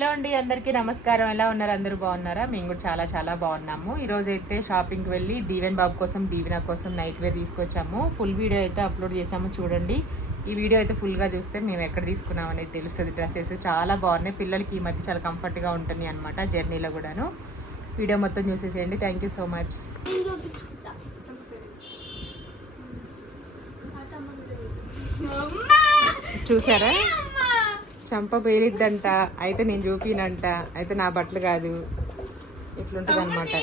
Hello అండి అందరికీ నమస్కారం. ఎలా ఉన్నారు? అందరూ బాగున్నారా? మేము కూడా చాలా చాలా బాగున్నాము. ఈ రోజు అయితే షాపింగ్కి వెళ్ళి దీవెన్ బాబు కోసం దీవెన కోసం నైట్ వేర్ తీసుకొచ్చాము. ఫుల్ వీడియో అయితే అప్లోడ్ చేసాము చూడండి. ఈ వీడియో అయితే ఫుల్గా చూస్తే మేము ఎక్కడ తీసుకున్నాం అనేది తెలుస్తుంది. డ్రెస్సెస్ చాలా బాగున్నాయి. పిల్లలకి ఈ మధ్య చాలా కంఫర్ట్గా ఉంటుంది అనమాట జర్నీలో కూడాను. వీడియో మొత్తం చూసేసేయండి. థ్యాంక్ యూ సో మచ్ చూసారా? చంప పేలిద్దంట. అయితే నేను చూపినంట. అయితే నా బట్టలు కాదు. ఇట్లుంటుంది అనమాట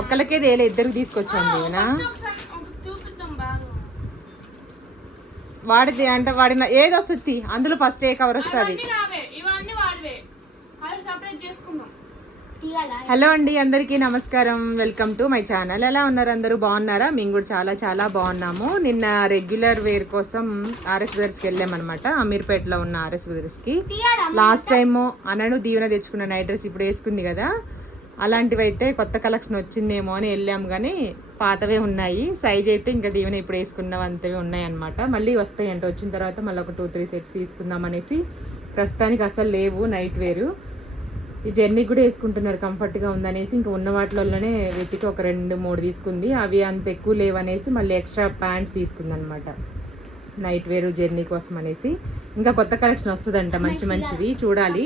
ఒక్కలకే తేలే ఇద్దరికి తీసుకొచ్చాను బాగా. వాడిది అంటే వాడిన ఏది వస్తుంది అందులో ఫస్ట్ ఏ కవర్ వస్తుంది ఇవన్నీ నావే ఇవన్నీ వాడివే అవి సపరేట్ చేసుకున్నాం హలో అండి అందరికీ నమస్కారం. Welcome to my channel. ఎలా ఉన్నారు అందరూ? బాగున్నారా? మేము కూడా చాలా చాలా బాగున్నాము. నిన్న రెగ్యులర్ వేర్ కోసం ఆర్ఎస్ బ్రదర్స్కి వెళ్ళామన్నమాట. అమీర్పేటలో ఉన్న ఆర్ఎస్ బ్రదర్స్కి. లాస్ట్ టైం అనను దీవెన తెచ్చుకున్న నైట్ డ్రెస్ ఇప్పుడు వేసుకుంది కదా. అలాంటివి అయితే కొత్త కలెక్షన్ వచ్చిందేమో అని వెళ్ళాము కానీ పాతవే ఉన్నాయి. సైజ్ అయితే ఇంకా దీవెన ఇప్పుడు వేసుకున్నవి అంతవే ఉన్నాయి అనమాట మళ్ళీ వస్తాయంట వచ్చిన తర్వాత మళ్ళీ ఒక టూ త్రీ సెట్స్ తీసుకుందాం అనేసి ప్రస్తుతానికి అసలు లేవు నైట్ వేరు. ఈ జర్నీ కూడా వేసుకుంటున్నారు కంఫర్ట్గా ఉందనేసి. ఇంకా ఉన్న వాటిలోనే వెతికి ఒక రెండు మూడు తీసుకుంది. అవి అంత ఎక్కువ లేవనేసి మళ్ళీ ఎక్స్ట్రా ప్యాంట్స్ తీసుకుంది అనమాట నైట్ వేరు జర్నీ కోసం అనేసి. ఇంకా కొత్త కలెక్షన్ వస్తుందంట మంచి మంచివి. చూడాలి.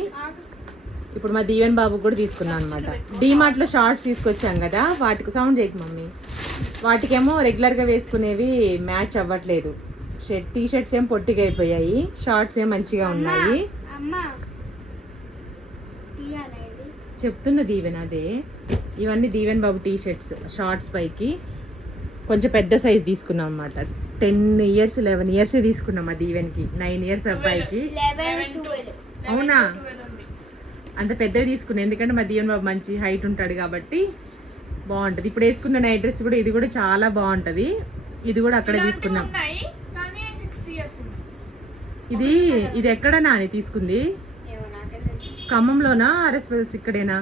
ఇప్పుడు మా దీవెన్ బాబు కూడా తీసుకున్నాం అనమాట డీమార్ట్లో షార్ట్స్ తీసుకొచ్చాం కదా వాటికి సౌండ్ చేయకు మమ్మీ. వాటికేమో రెగ్యులర్గా వేసుకునేవి మ్యాచ్ అవ్వట్లేదు. షర్ట్ టీ షర్ట్స్ ఏం పొట్టిగా అయిపోయాయి. షార్ట్స్ ఏం మంచిగా ఉన్నాయి. చెప్తున్న దీవెన్ అదే. ఇవన్నీ దీవెన్ బాబు టీ షర్ట్స్ షార్ట్స్ పైకి. కొంచెం పెద్ద సైజ్ తీసుకున్నాం అనమాట టెన్ ఇయర్స్ లెవెన్ ఇయర్స్ తీసుకున్నాం ఆ దీవెన్కి. నైన్ ఇయర్స్ అబ్బాయికి. అవునా? అంత పెద్దవి తీసుకున్నాం. ఎందుకంటే మా దీవెన్ బాబు మంచి హైట్ ఉంటాడు కాబట్టి బాగుంటుంది. ఇప్పుడు వేసుకున్న నైట్ డ్రెస్ కూడా ఇది కూడా చాలా బాగుంటుంది. ఇది కూడా అక్కడే తీసుకున్నాం. ఇది ఇది ఎక్కడ నాని తీసుకుంది? ఖమ్మంలోనా ఆర్ఎస్ బ్రదర్స్ ఇక్కడేనా?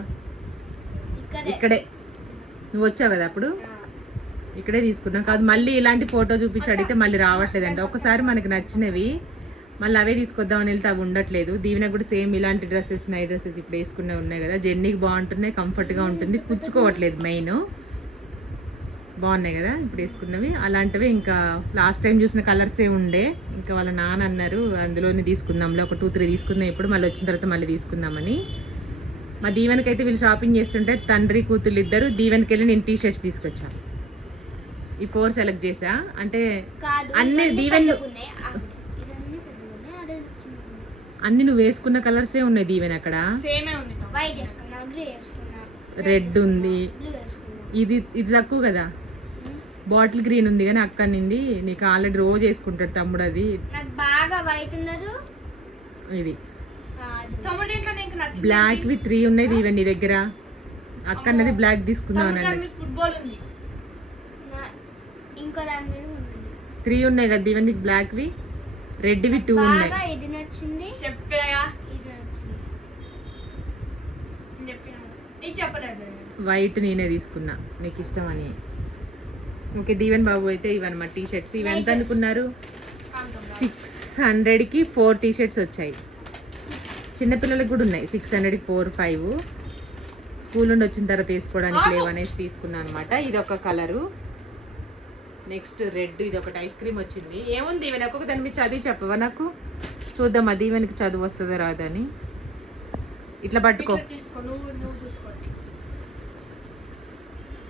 ఇక్కడే. ఇక్కడే. నువ్వు వచ్చావు కదా అప్పుడు? ఇక్కడే తీసుకున్నాం. కాదు మళ్ళీ ఇలాంటి ఫోటో చూపించి అడిగితే మళ్ళీ రావట్లేదంట. ఒకసారి మనకి నచ్చినవి మళ్ళీ అవే తీసుకొద్దామని వెళ్తే అవి ఉండట్లేదు. దీవెన కూడా సేమ్ ఇలాంటి డ్రెస్సెస్ నైట్ డ్రెస్సెస్ ఇప్పుడు వేసుకునే ఉన్నాయి కదా. జర్నీకి బాగుంటున్నాయి కంఫర్ట్గా ఉంటుంది. కుచ్చుకోవట్లేదు మెయిన్. బాగున్నాయి కదా ఇప్పుడు వేసుకున్నవి. అలాంటివి ఇంకా లాస్ట్ టైం చూసిన కలర్సే ఉండే. ఇంకా వాళ్ళ నాన్న అన్నారు అందులోనే తీసుకుందాంలే ఒక టూ త్రీ తీసుకుందాం ఇప్పుడు మళ్ళీ వచ్చిన తర్వాత మళ్ళీ తీసుకుందామని. మా దీవెనకి అయితే వీళ్ళు షాపింగ్ చేస్తుంటే తండ్రి కూతురు ఇద్దరు దీవెనకి వెళ్ళి నేను టీ షర్ట్స్ తీసుకొచ్చాను ఈ ఫోర్ సెలెక్ట్ చేసా. అంటే కాదు అన్ని దీవెన్. అన్ని నువ్వు వేసుకున్న కలర్సే ఉన్నాయి దీవెన అక్కడ? రెడ్ ఉంది. ఇది ఇది తక్కువ కదా? బాటిల్ గ్రీన్ ఉంది కానీ అక్క నింది నీకు ఆల్రెడీ రోజు వేసుకుంటాడు తమ్ముడు అది. బాగా వైట్ ఇది. బ్లాక్ వి త్రీ ఉన్నాయి దీవెన్ నీ దగ్గర. అక్క అన్నది బ్లాక్ తీసుకుందాం అన్నది ఫుట్బాల్ ఉంది. ఇంకో దాని మీద ఉంది. త్రీ ఉన్నాయి కదా దీవెన్ నీకు black V red V two ఉన్నాయి. బాగా ఇది నచ్చింది. చెప్పాగా ఇది నచ్చింది. ఇది చెప్పలేదు. వైట్ నేనే తీసుకున్నా నీకు ఇష్టమని. ఓకే దీవెన్ బాబు అయితే ఇవన్నమాట టీ షర్ట్స్ ఇవి ఎంత అనుకున్నారు? సిక్స్ హండ్రెడ్కి ఫోర్ టీ షర్ట్స్ వచ్చాయి. చిన్నపిల్లలకు కూడా ఉన్నాయి. సిక్స్ హండ్రెడ్కి ఫోర్ ఫైవ్ స్కూల్ నుండి వచ్చిన తర్వాత తీసుకోవడానికి లేవు అనేసి తీసుకున్నాను అనమాట ఇది ఒక కలరు. నెక్స్ట్ రెడ్ ఇది ఒకటి. ఐస్ క్రీమ్ వచ్చింది. ఏముంది ఈవెన్ ఒక్కొక్క దాని మీద చదివి చెప్పవా నాకు? చూద్దాం అది ఈవెన్కి చదువు వస్తుందో రాదని ఇట్లా పట్టుకో తీసుకో నువ్వు నువ్వు చూసుకో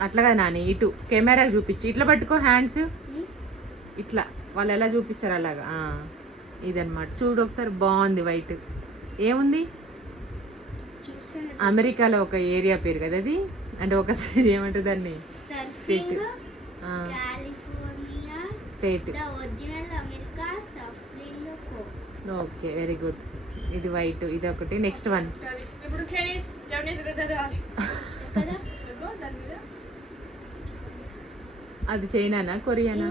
అట్లాగా నాని ఇటు కెమెరా చూపించి. ఇట్లా పట్టుకో హ్యాండ్స్. ఇట్లా. వాళ్ళు ఎలా చూపిస్తారు అలాగా? ఆ, ఇదన్నమాట. చూడు ఒకసారి బాగుంది వైట్. ఏముంది? అమెరికాలో ఒక ఏరియా పేరు కదా అది? అంటే ఒక ఏమంటారు దాన్ని? సర్ఫింగ్ ఆ, California. State the original America suffering co. Okay very good. ఇది వైట్ ఇది ఒకటి. నెక్స్ట్ వన్ ఇప్పుడు చైనీస్ చైనీస్ కదా దాని మీద అది చైనానా? కొరియానా?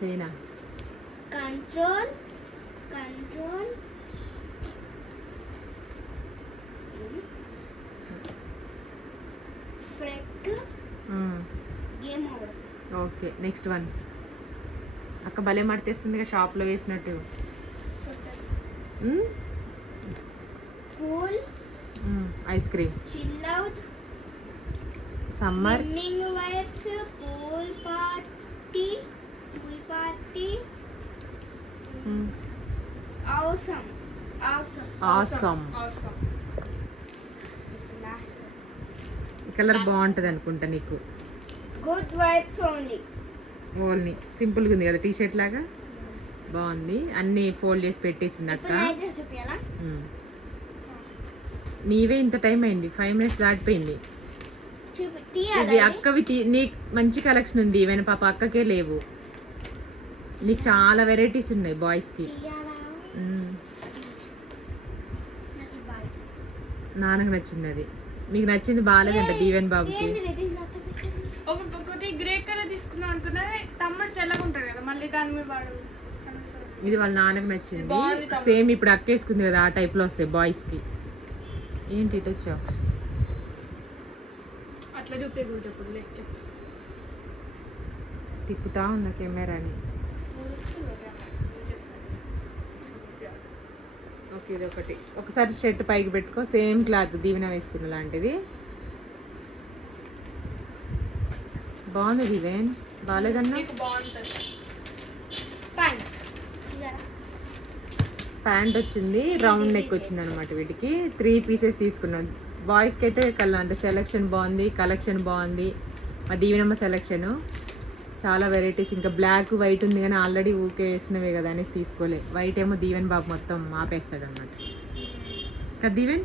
China. Control control. ఫ్రెక్. Game over okay next one. అక్క భలే మడతేస్తుంది షాప్లో వేసినట్టు? Pool ice cream. Chill out. Summer. Swimming vibes pool party pool party అవసరం అవసరం కలర్ బాగుంటది అనుకుంటా నీకు. Good vibes only. ఓల్ని సింపుల్గా ఉంది కదా టీ షర్ట్ లాగా బాగుంది. అన్ని ఫోల్డ్ చేసి పెట్టేసింది అక్క. నీవే ఇంత టైం అయింది. ఫైవ్ మినిట్స్ దాటిపోయింది. తీయాలా అక్కవి తీ- నీకు మంచి కలెక్షన్ ఉంది ఈవెన్ పాప అక్కకే లేవు. నీకు చాలా వెరైటీస్ ఉన్నాయి బాయ్స్కి. తీయాలా? ఉమ్. నాకు ఇవ్వాలి నాన్నకు నచ్చింది అది. మీకు నచ్చింది బాగాలేదంట దీవెన్ బాబుకి. ఏంటి రేటింగ్ లాట్ పెట్టారు ఒకటి గ్రే కలర్ తీసుకుందాం అనుకున్నా తమ్ముడు తెల్లగా ఉంటాడు కదా మళ్ళీ దాని మీద వాడు ఇది వాళ్ళ నాన్నకు నచ్చింది. సేమ్ ఇప్పుడు అక్కేసుకుంది కదా ఆ టైప్లో వస్తాయి బాయ్స్కి. ఏంటి ఇటు వచ్చావు? అట్లా ఇప్పుడు చెప్తా. తిప్పుతా ఉన్న కెమెరాని. ఓకే ఇది ఒకటి ఒకసారి షర్ట్ పైకి పెట్టుకో సేమ్ క్లాత్ దీవెన వేసుకున్న లాంటిది. బాగుంది దీవెన్. బాగాలేదన్నా ప్యాంట్. వచ్చింది రౌండ్ నెక్ వచ్చింది అనమాట వీటికి. త్రీ పీసెస్ తీసుకున్నాం. బాయ్స్కి అయితే అంటే సెలెక్షన్ బాగుంది కలెక్షన్ బాగుంది. మా దీవెనమ్మ సెలెక్షన్ చాలా వెరైటీస్ ఇంకా బ్లాక్ వైట్ ఉంది కానీ ఆల్రెడీ ఊకే వేసినవే కదా అనేసి తీసుకోలే. వైట్ ఏమో దీవెన్ బాబు మొత్తం ఆపేస్తాడు అనమాట కదా దీవెన్?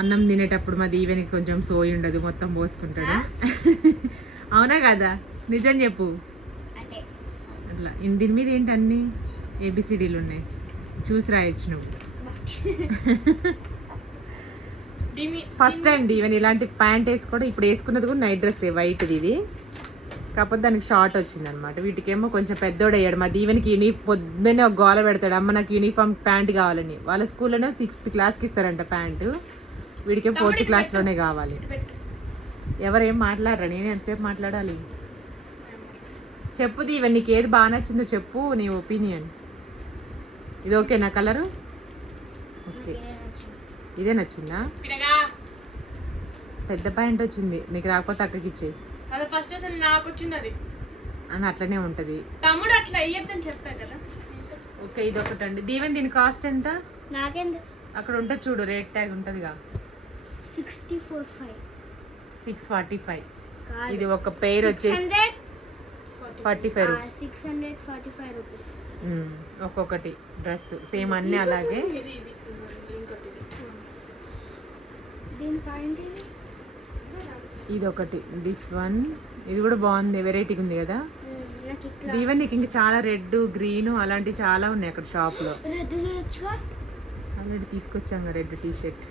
అన్నం తినేటప్పుడు మా దీవెనికి కొంచెం సోయి ఉండదు మొత్తం పోసుకుంటాడు. అవునా కదా? నిజం చెప్పు. అంటే అట్లా. దీని మీద ఏంటి అన్ని? ఏబిసిడీలు ఉన్నాయి. చూసి రాయొచ్చు నువ్వు. ఫస్ట్ టైం ఈవెన్ ఇలాంటి ప్యాంట్ వేసుకోవడం ఇప్పుడు వేసుకున్నది కూడా నైట్ డ్రెస్ వైట్ది ఇది. కాకపోతే దానికి షార్ట్ వచ్చింది అనమాట వీటికేమో కొంచెం పెద్దోడు అయ్యాడు మా దీవెనికి యూని పొద్దున్నే ఒక గోల పెడతాడు. అమ్మ నాకు యూనిఫామ్ ప్యాంట్ కావాలని. వాళ్ళ స్కూల్లోనే సిక్స్త్ క్లాస్కి ఇస్తారంట ప్యాంటు వీడికి ఫోర్త్ క్లాస్లోనే కావాలి. ఎవరేం మాట్లాడరా? నేను ఎంతసేపు మాట్లాడాలి? చెప్పు దీవెన్ నీకు ఏది బాగా నచ్చిందో చెప్పు నీ ఒపీనియన్ ఇది ఓకేనా కలరు ఓకే ఇదే నచ్చిందా. పెద్ద ప్యాంట్ వచ్చింది. నీకు రాకపోతే అక్కకి ఇచ్చేయి. అది ఫస్ట్ అసలు నాకు వచ్చింది అది అని అట్లనే ఉంటుంది. తమ్ముడు అట్లా అయ్యొద్దని చెప్పా కదా. ఓకే ఇది ఒకటి అండి దీవెన్ దీని కాస్ట్ ఎంత? నాకేంది అక్కడ ఉంటుంది చూడు రేట్ ట్యాగ్ ఉంటుందిగా. Sixty four five six forty five ఇది ఒక పెయిర్ వచ్చేసి forty five six hundred forty five rupees ఒక్కొక్కటి. డ్రెస్ సేమ్ అన్నీ అలాగే. దీని పాయింట్ ఏంటి ఇది ఒకటి దిస్ వన్ ఇది కూడా బాగుంది. వెరైటీగా ఉంది కదా? నాకు ఇట్లా దీవెన్ నీకు ఇంకా చాలా రెడ్ గ్రీన్ అలాంటివి చాలా ఉన్నాయి అక్కడ షాప్లో ఆల్రెడీ తీసుకొచ్చాం రెడ్ టీ షర్ట్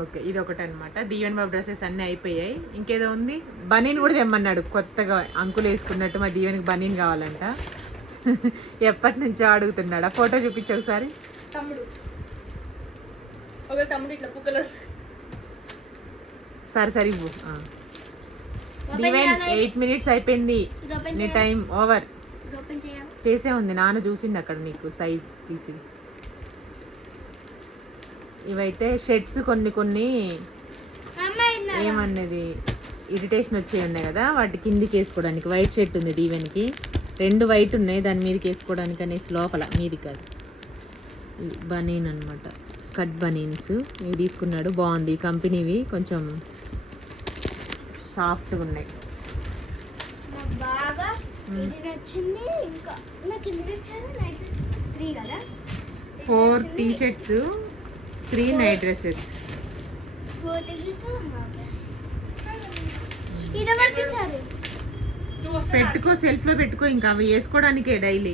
ఓకే ఇది ఒకటి అనమాట దీవెన్ బాబు డ్రెస్సెస్ అన్నీ అయిపోయాయి. ఇంకేదో ఉంది? బనీన్ కూడా తెమ్మన్నాడు. కొత్తగా అంకులు వేసుకున్నట్టు మా దీవెనికి బనీన్ కావాలంట. ఎప్పటి నుంచో అడుగుతున్నాడు? ఆ ఫోటో చూపించు ఒకసారి. తమ్ముడు. ఒక తమ్ముడు ఇట్లా కుక్కలు సరే సరే ఇవ్వు. ఎయిట్ మినిట్స్ అయిపోయింది. నీ టైం ఓవర్. చేసే ఉంది. నాన్న చూసింది అక్కడ నీకు సైజ్ తీసి. ఇవైతే షర్ట్స్ కొన్ని కొన్ని? ఏమన్నది? ఇరిటేషన్ వచ్చాయి ఉన్నాయి కదా వాటి కిందికి వేసుకోవడానికి. వైట్ షర్ట్ ఉంది దీవెనికి రెండు వైట్ ఉన్నాయి దాని మీదకి వేసుకోవడానికి అనేసి లోపల మీది కాదు. బనీన్ అనమాట కట్ బనీన్స్ ఇవి తీసుకున్నాడు. బాగుంది కంపెనీవి. కొంచెం సాఫ్ట్గా ఉన్నాయి. నాకు బాగా మ్మ్. ఇది నచ్చింది. ఇంకా నాకు ఇది ఇచ్చారు నైట్ త్రీ కదా. ఇది four. T shirts three night dresses. Four T shirts పెట్టుకో సెల్ఫ్లో పెట్టుకో. ఇంకా అవి వేసుకోవడానికే డైలీ.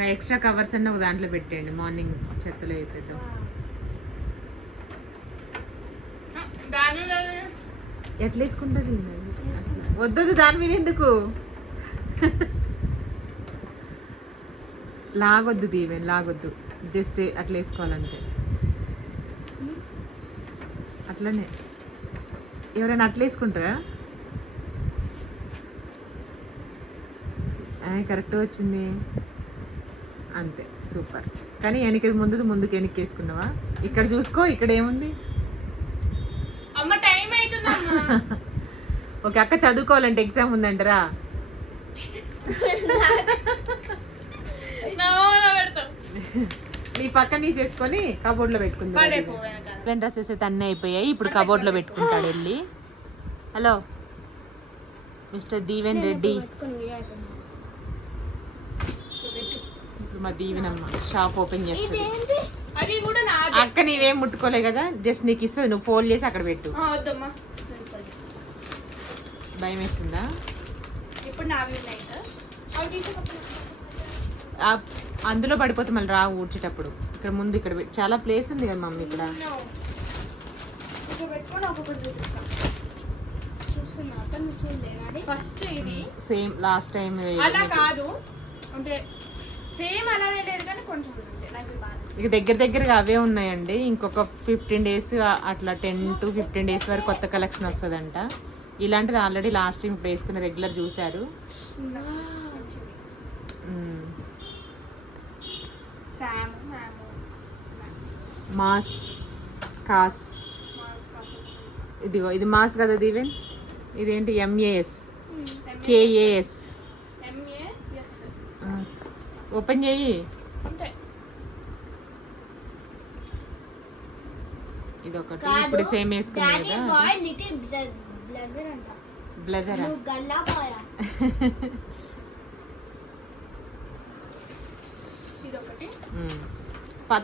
ఇంకా ఎక్స్ట్రా కవర్స్ అన్న ఒక దాంట్లో పెట్టేయండి. మార్నింగ్ చెత్తలో వేసేద్దాం. ఎట్లా వేసుకుంటుంది? వద్దొద్దు దాని మీద ఎందుకు? లాగొద్దు దీవెన్ లాగొద్దు. జస్ట్ అట్లా వేసుకోవాలంతే. అట్లనే. ఎవరైనా అట్లా వేసుకుంటారా? కరెక్ట్ వచ్చింది. అంతే సూపర్. కానీ వెనక ముందు ముందుకు వెనక్కి వేసుకున్నావా ఇక్కడ చూసుకో ఇక్కడ ఏముంది? అమ్మ టైం అవుతుందమ్మా ఒక అక్క చదువుకోవాలంటే ఎగ్జామ్ ఉందంటరా? నా ఓన పెడతాం. నీ పక్క నీ చేసుకొని కబోర్డ్లో ఈవెంట్ డ్రెస్సెస్ అయితే అన్నీ అయిపోయాయి. ఇప్పుడు కబోర్డ్లో పెట్టుకుంటాడు వెళ్ళి. హలో మిస్టర్ దీవెన్ రెడ్డి పట్టుకొని వీడియో అయిపోయింది. ఇప్పుడు మా దీవెనమ్మ షాప్ ఓపెన్ చేస్తుంది. ఇదేంటి అది కూడా నాదే. అక్క నీవేం ముట్టుకోలే కదా జస్ట్ నీకు ఇస్తుంది నువ్వు ఫోల్డ్ చేసి అక్కడ పెట్టు. భయం వేస్తుందా అందులో పడిపోతే మళ్ళీ రా ఊడ్చేటప్పుడు. ఇక్కడ ముందు ఇక్కడ. చాలా ప్లేస్ ఉంది కదా మమ్మీ ఇక్కడ. సేమ్ లాస్ట్ టైం అలా కాదు. అంటే సేమ్ అలానే లేదు కానీ కొంచెం ఉంది నాకు ఇది బాగా నచ్చింది. ఇక దగ్గర దగ్గరగా అవే ఉన్నాయండి. ఇంకొక ఫిఫ్టీన్ డేస్ అట్లా టెన్ టు ఫిఫ్టీన్ డేస్ వరకు కొత్త కలెక్షన్ వస్తుందంట. ఇలాంటిది ఆల్రెడీ లాస్ట్ టైం ఇప్పుడు వేసుకున్న రెగ్యులర్ చూశారు. Mass cost. ఇదిగో ఇది మాస్ కదా దీవెన్? ఇదేంటి? ఎంఏఎస్ కేఏఎస్ ఓపెన్ చేయి అంతే ఇది ఒకటి ఇప్పుడు సేమ్ వేసుకున్నా డాడీ కదా బ్లదరా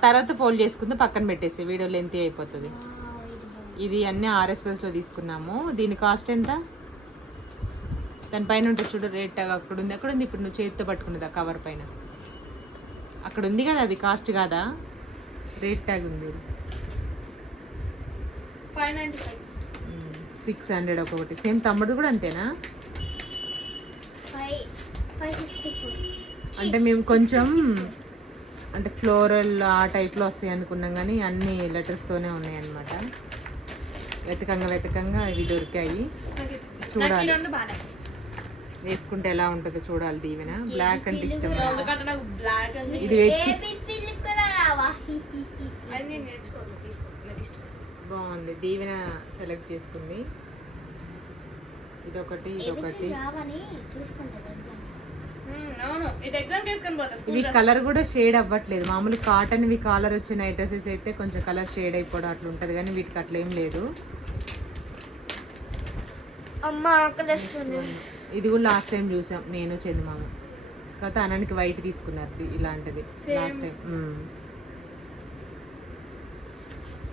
తర్వాత ఫోల్డ్ చేసుకుంది పక్కన పెట్టేసి వీడియో లెంత్ అయిపోతుంది. ఇది అన్ని ఆర్ఎస్లో తీసుకున్నాము. దీని కాస్ట్ ఎంత? దానిపైన ఉంటుంది చూడు రేట్ అక్కడ ఉంది. అక్కడ ఉంది. ఇప్పుడు నువ్వు చేతితో పట్టుకున్నది కవర్ పైన. అక్కడ ఉంది కదా అది కాస్ట్ కాదా? రేట్ ట్యాగ్ ఉంది. సిక్స్ హండ్రెడ్ ఒక్కొక్కటి. సేమ్ తమ్ముడు కూడా అంతేనా? అంటే మేము కొంచెం అంటే ఫ్లోరల్ ఆ టైప్లో వస్తాయి అనుకున్నాం కానీ అన్ని లెటర్స్తోనే ఉన్నాయి అన్నమాట వెతకంగా వెతకంగా ఇవి దొరికాయి. చూడాలి. వేసుకుంటే ఎలా ఉంటుందో చూడాలి దీవెన. బ్లాక్ అంటే ఇష్టం. ఇది బాగుంది. దీవెన సెలెక్ట్ చేసుకుంది. ఇదొకటి ఇదొకటి. ఇవి కలర్ కూడా షేడ్ అవ్వట్లేదు. మామూలు కాటన్ ఇవి కాలర్ వచ్చే నైట్ డ్రెస్సెస్ అయితే కొంచెం కలర్ షేడ్ అయిపోవడం అట్లా ఉంటుంది కానీ వీటికి అట్లా ఏం లేదు. అమ్మ ఇది కూడా లాస్ట్ టైం చూసాం. నేను చందమామ. కాకపోతే అనానికి వైట్ తీసుకున్నారు. ఇలాంటిది. లాస్ట్ టైం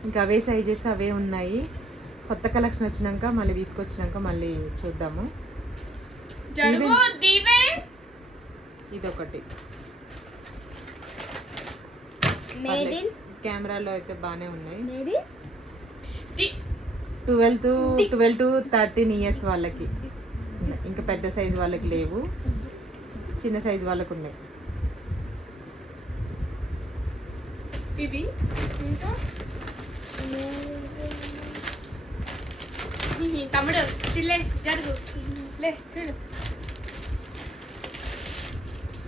ఇంకా అవే సైజెస్ అవే ఉన్నాయి. కొత్త కలెక్షన్ వచ్చినాక మళ్ళీ తీసుకొచ్చినాక మళ్ళీ చూద్దాము. ఇదొకటి. కెమెరాలో అయితే బాగానే ఉన్నాయి. Twelve to twelve to thirteen years వాళ్ళకి. ఇంకా పెద్ద సైజ్ వాళ్ళకి లేవు. చిన్న సైజ్ వాళ్ళకు ఉన్నాయి. ఇది ఇంకా? తమ్ముడు చిల్లే జరుగు. లే చూడు.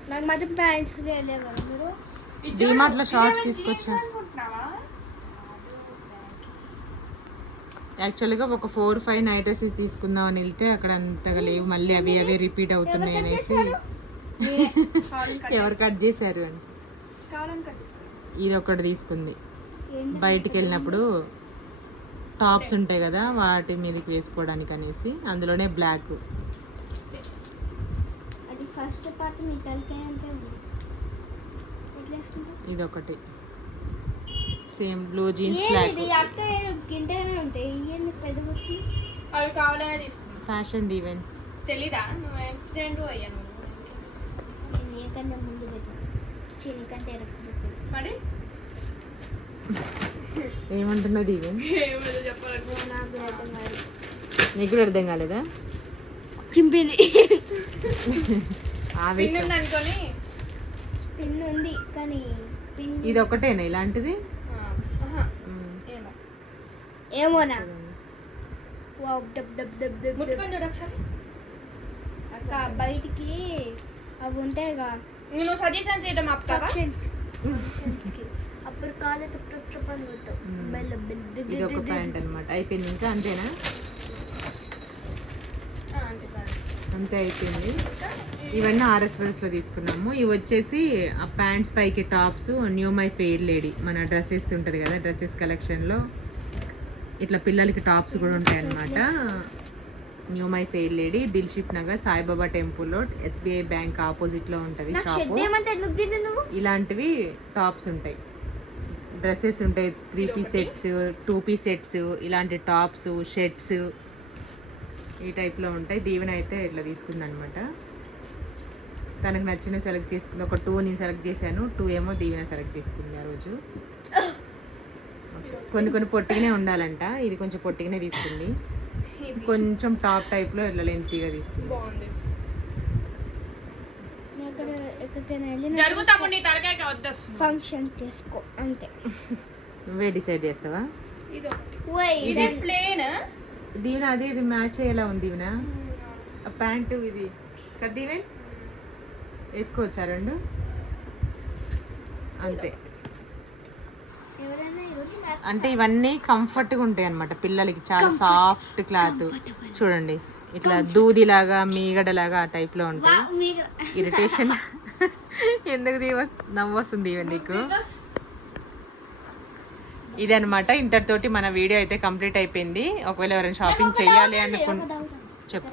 నాకు మాత్రం ప్యాంట్స్ మీరు. ఇది Dmart లో యాక్చువల్గా ఒక ఫోర్ ఫైవ్ నైట్ డ్రెస్సెస్ తీసుకుందాం అని వెళ్తే అక్కడ అంతగా లేవు. మళ్ళీ అవి అవే రిపీట్ అవుతున్నాయి అనేసి. ఎవరు కట్ చేశారు అని. ఇది ఒకటి తీసుకుంది. బయటికి వెళ్ళినప్పుడు టాప్స్ ఉంటాయి కదా వాటి మీదకి వేసుకోవడానికి అనేసి. అందులోనే బ్లాక్ అది ఫస్ట్ పార్ట్ మీ తలకాయ అంతే ఉంది ఎట్లా వేసుకుంటావు? ఇది ఒకటి సేమ్ బ్లూ జీన్స్ బ్లాక్ అవి కావాలనే తీసుకున్నా. ఫ్యాషన్ దీవెన్ తెలీదా? నువ్వు రెండు అయ్యాను నేను నీకన్నా ముందు పెట్టాను. చి నీకంటే ఎరకు పెట్టాను. మరి? ఏమంటున్నావు దీవెన్ ఏమో చెప్పాలకు నాకు కూడా అర్థం కాలేదా? చింపింది. ఆవేశం అనుకొని పిన్ ఉంది కానీ పిన్ ఇది ఒకటేనా ఇలాంటిది? ఏమోనా? Wow dub dub dub dub dub. ముట్టుకొని చూడు ఒకసారి. అక్క బయటికి అవి ఉంటాయి కదా నేను సజెషన్ చేయడం అప్పుడు కాదు తప్ప తప్ప అని పోతావు మ్మ్. బెల్ల బెల్ల ఇది ఒక ప్యాంట్ అనమాట అయిపోయింది ఇంకా అంతేనా? ఆ, అంతే అయిపోయింది. ఇవన్నీ ఆర్ఎస్లో తీసుకున్నాము. ఇవి వచ్చేసి ఆ ప్యాంట్స్ పైకి tops new my fair lady మన డ్రెస్సెస్ ఉంటుంది కదా డ్రెస్సెస్ కలెక్షన్లో ఇట్లా పిల్లలకి టాప్స్ కూడా ఉంటాయి అన్నమాట. New my fair lady Dilsukh Nagar Saibaba టెంపుల్లో ఎస్బీఐ బ్యాంక్ ఆపోజిట్లో ఉంటుంది షాపు నువ్వు? ఇలాంటివి టాప్స్ ఉంటాయి. డ్రెస్సెస్ ఉంటాయి three piece sets two piece sets ఇలాంటి టాప్స్ షర్ట్స్ ఈ టైప్లో ఉంటాయి. దీవెన అయితే ఇట్లా తీసుకుంది అనమాట తనకు నచ్చిన సెలెక్ట్ చేసుకుంది. ఒక టూ నేను సెలెక్ట్ చేశాను. టూ ఏమో దీవెన సెలెక్ట్ చేసుకుంది ఆ రోజు. కొన్ని కొన్ని పొట్టిగానే ఉండాలంట. ఇది కొంచెం పొట్టిగానే తీసుకుంది. ఇది కొంచెం టాప్ టైప్లో ఇట్లా లెంతీగా తీసుకుంది. ఫంక్షన్ చేసుకో అంతే. నువ్వే డిసైడ్ చేస్తావా? ఇది ఒకటి. ఓయ్ ఇది ప్లేన్ దీవెన అదే ఇది మ్యాచ్ అయ్యేలా ఉంది దీవెన. ప్యాంటు ఇది. కదా దీవెన్? వేసుకోవచ్చా రెండు? అంతే. అంటే ఇవన్నీ కంఫర్ట్గా ఉంటాయి అన్నమాట. పిల్లలకి చాలా సాఫ్ట్ క్లాత్ చూడండి ఇట్లా దూదిలాగా మీగడలాగా ఆ టైప్లో ఉంటాయి ఇరిటేషన్ ఎందుకు దీవ నవ్వు వస్తుంది ఈవెన్ నీకు? ఇదనమాట ఇంతటితోటి మన వీడియో అయితే కంప్లీట్ అయిపోయింది. ఒకవేళ ఎవరైనా షాపింగ్ చేయాలి అనుకున్ చెప్పు.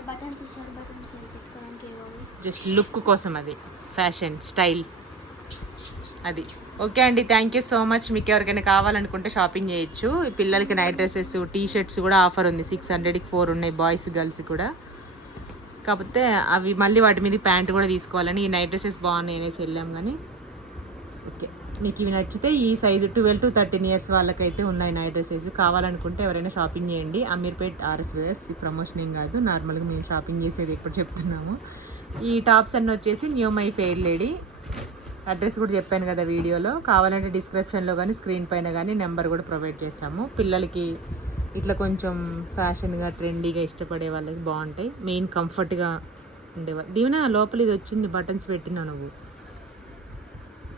జస్ట్ లుక్ కోసం అది. ఫ్యాషన్ స్టైల్ అది. ఓకే అండి థ్యాంక్ యూ సో మచ్ మీకు ఎవరికైనా కావాలనుకుంటే షాపింగ్ చేయొచ్చు. పిల్లలకి నైట్ డ్రెస్సెస్ టీ షర్ట్స్ కూడా ఆఫర్ ఉంది. సిక్స్ హండ్రెడ్కి ఫోర్ ఉన్నాయి బాయ్స్ గర్ల్స్ కూడా. కాకపోతే అవి మళ్ళీ వాటి మీద ప్యాంట్ కూడా తీసుకోవాలని ఈ నైట్ డ్రెస్సెస్ బాగున్నాయి అనేసి వెళ్ళాం కానీ. ఓకే మీకు ఇవి నచ్చితే ఈ size twelve to thirteen years వాళ్ళకైతే ఉన్నాయి నైట్ డ్రెస్సెస్ కావాలనుకుంటే ఎవరైనా షాపింగ్ చేయండి. అమీర్పేట్ ఆర్ఎస్ వేర్స్ ప్రమోషన్ ఏం కాదు. నార్మల్గా మేము షాపింగ్ చేసేది ఇప్పుడు చెప్తున్నాము. ఈ టాప్స్ అన్నీ వచ్చేసి new my fair lady address కూడా చెప్పాను కదా వీడియోలో. కావాలంటే డిస్క్రిప్షన్లో కానీ స్క్రీన్ పైన కానీ నెంబర్ కూడా ప్రొవైడ్ చేస్తాము పిల్లలకి ఇట్లా కొంచెం ఫ్యాషన్గా ట్రెండీగా ఇష్టపడే వాళ్ళకి బాగుంటాయి. మెయిన్ కంఫర్ట్గా ఉండేవాళ్ళు దీవెన లోపల ఇది వచ్చింది బటన్స్ పెట్టినా నువ్వు?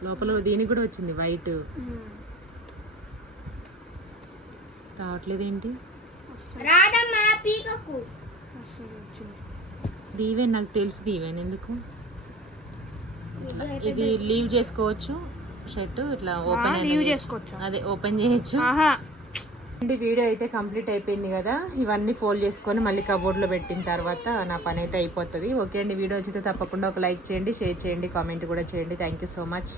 లోపల దీనికి కూడా వచ్చింది వైట్ రావట్లేదేంటి? దీవెన్ నాకు తెలుసు దీవెన్ ఎందుకు? ఇది లీవ్ చేసుకోవచ్చు. షర్ట్ ఇట్లా ఓపెన్ లీవ్ చేసుకోవచ్చు? అదే ఓపెన్ చేయొచ్చు. వీడియో అయితే కంప్లీట్ అయిపోయింది కదా. ఇవన్నీ ఫోల్డ్ చేసుకొని మళ్ళీ కబోర్డ్లో పెట్టిన తర్వాత నా పని అయితే అయిపోతుంది. ఓకే అండి వీడియో వచ్చితే తప్పకుండా ఒక లైక్ చేయండి షేర్ చేయండి కామెంట్ కూడా చేయండి. Thank you so much